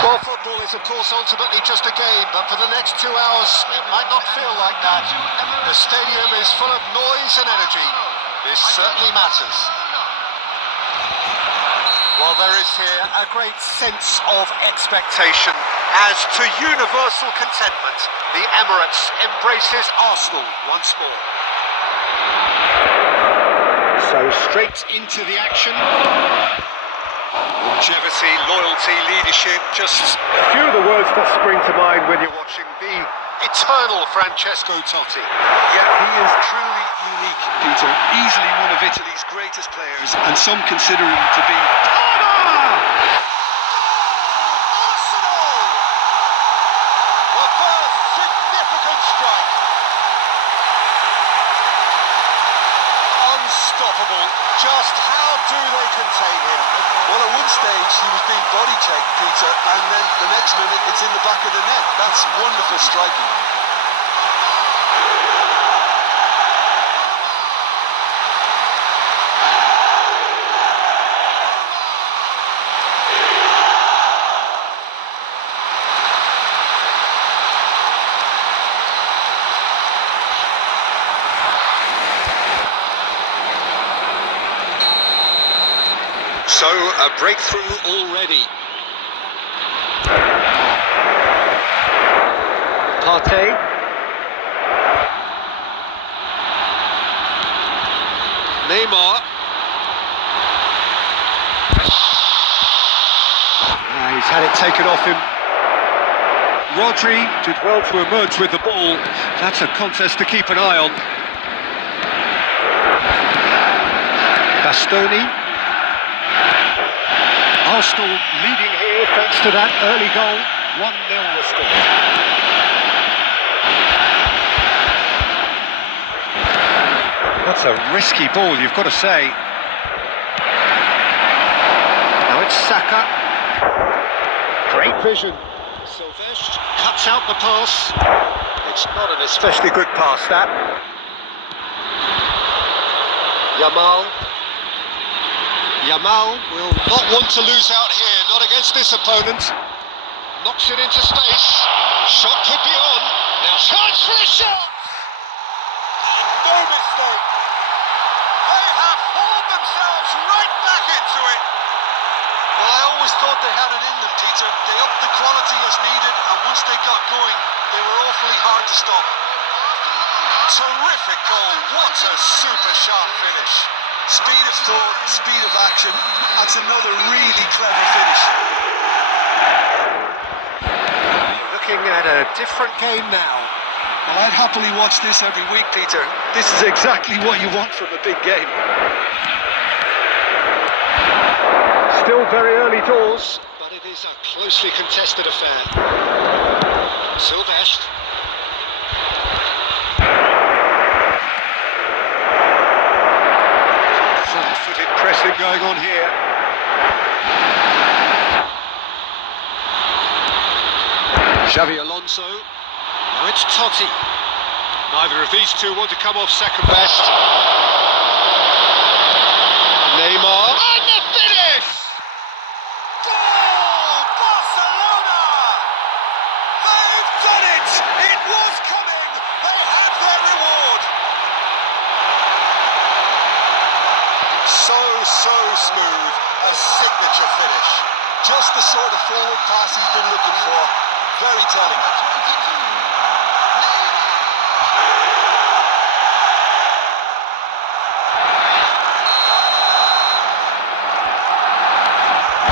Well, football is, of course, ultimately just a game, but for the next 2 hours, it might not feel like that. The stadium is full of noise and energy. This certainly matters. Well, there is here a great sense of expectation as, to universal contentment, the Emirates embraces Arsenal once more. So straight into the action. Longevity, loyalty, leadership, just a few of the words that spring to mind when you're watching the eternal Francesco Totti. Yeah, he is truly unique, Peter. Easily one of Italy's greatest players, and some consider him to be... Arsenal! The first significant strike. Unstoppable. Just how do they contain him? Well, at one stage he was being body checked, Peter, and then the next minute it's in the back of the net. That's wonderful striking. So, a breakthrough already. Partey. Neymar. He's had it taken off him. Rodri did well to emerge with the ball. That's a contest to keep an eye on. Bastoni. Arsenal leading here thanks to that early goal. 1-0 the score. That's a risky ball, you've got to say. Now it's Saka. Great vision. Sylvestre cuts out the pass. It's not an especially good pass, that. Yamal will not want to lose out here, not against this opponent. Knocks it into space. Shot could be on. Now chance for a shot! And no mistake. They have hauled themselves right back into it. Well, I always thought they had it in them, Peter. They upped the quality as needed, and once they got going, they were awfully hard to stop. Terrific goal. What a super sharp finish. Speed of thought, speed of action. That's another really clever finish. You're looking at a different game now. Well, I'd happily watch this every week, Peter. This is exactly what you want from a big game. Still very early doors, but it is a closely contested affair. Sylvestre. Front-footed pressing going on here. Xavi Alonso. Now it's Totti. Neither of these two want to come off second best. Neymar. And the finish! Goal! Barcelona! They've done it! It was coming! They had their reward! So smooth. A signature finish. Just the sort of forward pass he's been looking for. Very telling.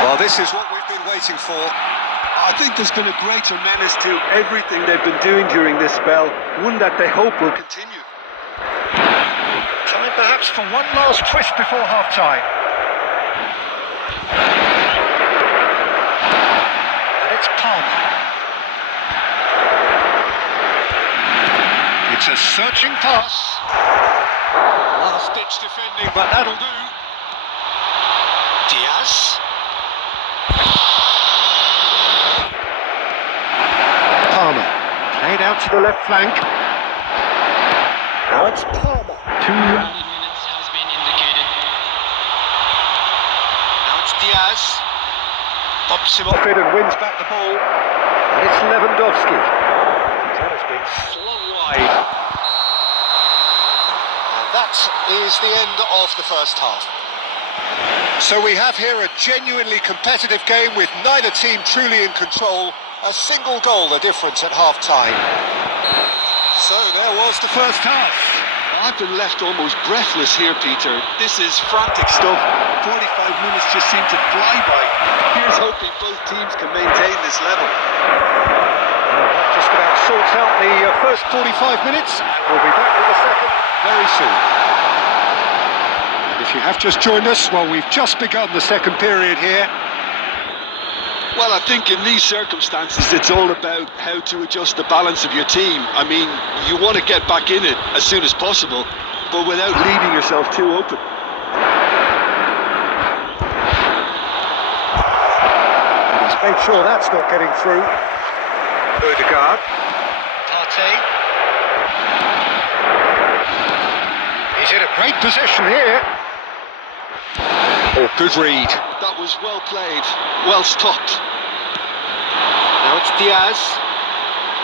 Well, this is what we've been waiting for. I think there's been a greater menace to everything they've been doing during this spell, one that they hope will continue. Time perhaps for one last twist before half-time. And it's Palmer. It's a searching pass. Last-ditch defending, but that'll do. Diaz. Palmer, played out to the left flank. Now it's Palmer. 2 minutes has been indicated. Now it's Diaz. Bumps him off it and wins back the ball. And it's Lewandowski. That has been flung wide. And that is the end of the first half. So we have here a genuinely competitive game with neither team truly in control. A single goal the difference at half-time. So there was the first half. I've been left almost breathless here, Peter. This is frantic stuff. 45 minutes just seem to fly by. Here's hoping both teams can maintain this level. Well, that just about sorts out the first 45 minutes. We'll be back with the second very soon. And if you have just joined us, well, we've just begun the second period here. Well, I think in these circumstances, it's all about how to adjust the balance of your team. I mean, you want to get back in it as soon as possible, but without leaving yourself too open. And he's made sure that's not getting through. Odegaard. Partey. He's in a great position here. Oh, good read. That was well played, well stopped. Now it's Diaz.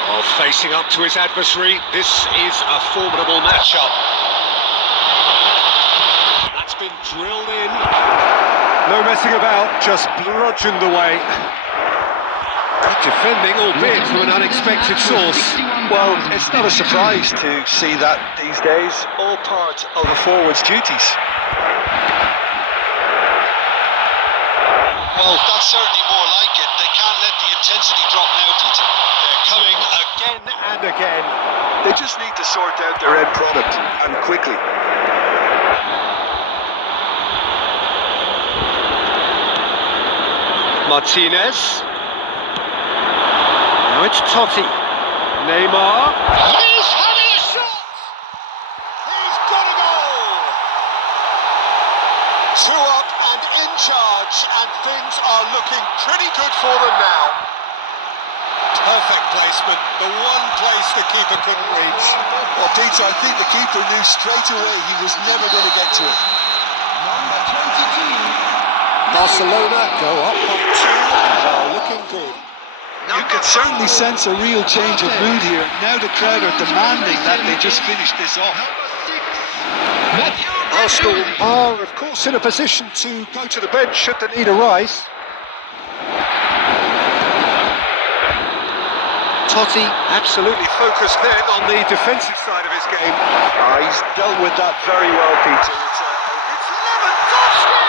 Oh, facing up to his adversary. This is a formidable matchup. That's been drilled in. No messing about, just bludgeoned away. Good defending, albeit from an unexpected source. Well, it's not a surprise to see that these days, all part of a forward's duties. Well, that's certainly more like it. They can't let the intensity drop now, Peter. They're coming again and again. They just need to sort out their end product, and quickly. Martinez. Now it's Totti. Neymar. He's having a shot! He's got a goal! 2 up and in charge, and things are looking pretty good for them now. Perfect placement, the one place the keeper couldn't reach. Well, Peter, I think the keeper knew straight away he was never going to get to it. Number 22. Barcelona go up on 2 and are looking good. You could certainly sense a real change of mood here. Now the crowd are demanding that they just finish this off. Arsenal are, of course, in a position to go to the bench should the need arise. Totti absolutely focused then on the defensive side of his game. He's dealt with that very well, Peter. It's Lewandowski!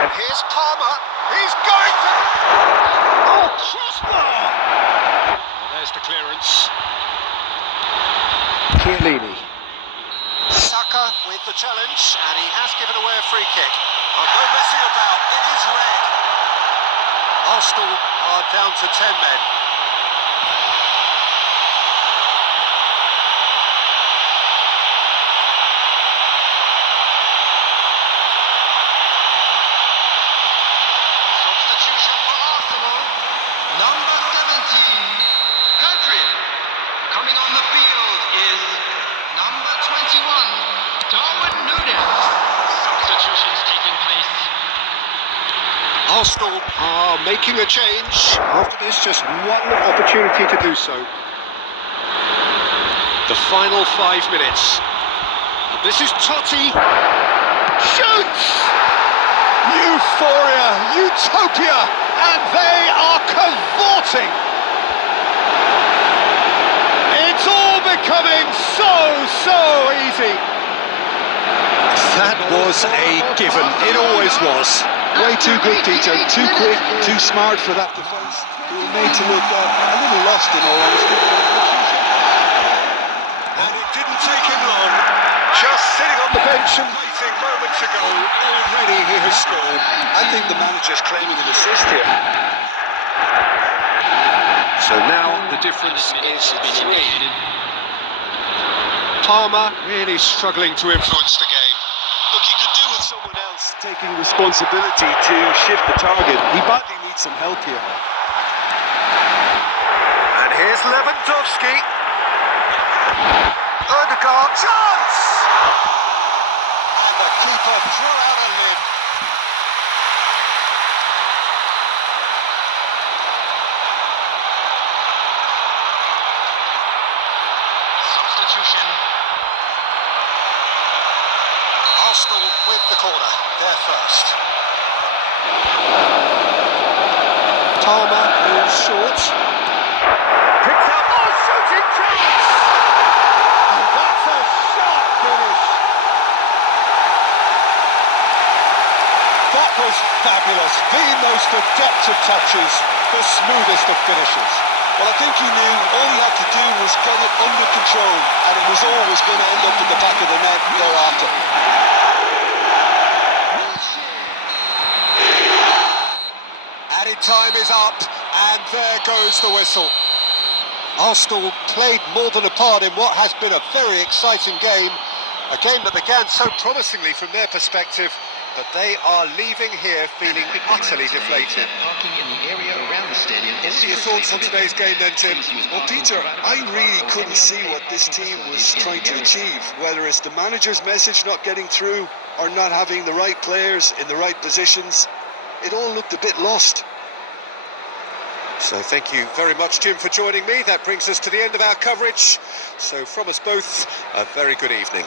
And here's Palmer. He's going to... Oh, crossbar! Well, there's the clearance. Chiellini. Saka with the challenge, and he has given away a free kick. Oh, no messing about, it is red. Arsenal are down to 10 men. Substitution for Arsenal. Number 17. Country. Coming on the field is number 21. Darwin Núñez. Substitutions taking place. Arsenal are making a change. After this, just one opportunity to do so. The final 5 minutes. And this is Totti. Shoots! Euphoria, utopia, and they are cavorting. It's all becoming so easy. That was a given. It always was. Way too good, Peter. Too quick, too smart for that defence. They were made to look a little lost, in all honesty. And it didn't take him long. Just sitting on the bench and waiting moments ago. Already he has scored. I think the manager's claiming an assist here. So now the difference is 3. Palmer really struggling to influence the game. Look, he could do with someone else taking responsibility to shift the target. He badly needs some help here. And here's Lewandowski. Odegaard, chance! And the keeper threw out a lid. Substitution. Arsenal with the corner, they're first. Palmer moves short. Picks up, shooting chance! And that's a sharp finish. That was fabulous. The most adept of touches, the smoothest of finishes. Well, I think he knew all he had to do was get it under control, and it was always going to end up in the back of the net thereafter. Added time is up, and there goes the whistle. Arsenal played more than a part in what has been a very exciting game. A game that began so promisingly from their perspective, but they are leaving here feeling utterly deflated. Parking in the area around the stadium. What are your thoughts on today's game then, Tim? Well, Peter, I really couldn't see what this team was trying to achieve, whether it's the manager's message not getting through or not having the right players in the right positions. It all looked a bit lost. So thank you very much, Jim, for joining me. That brings us to the end of our coverage. So from us both, a very good evening.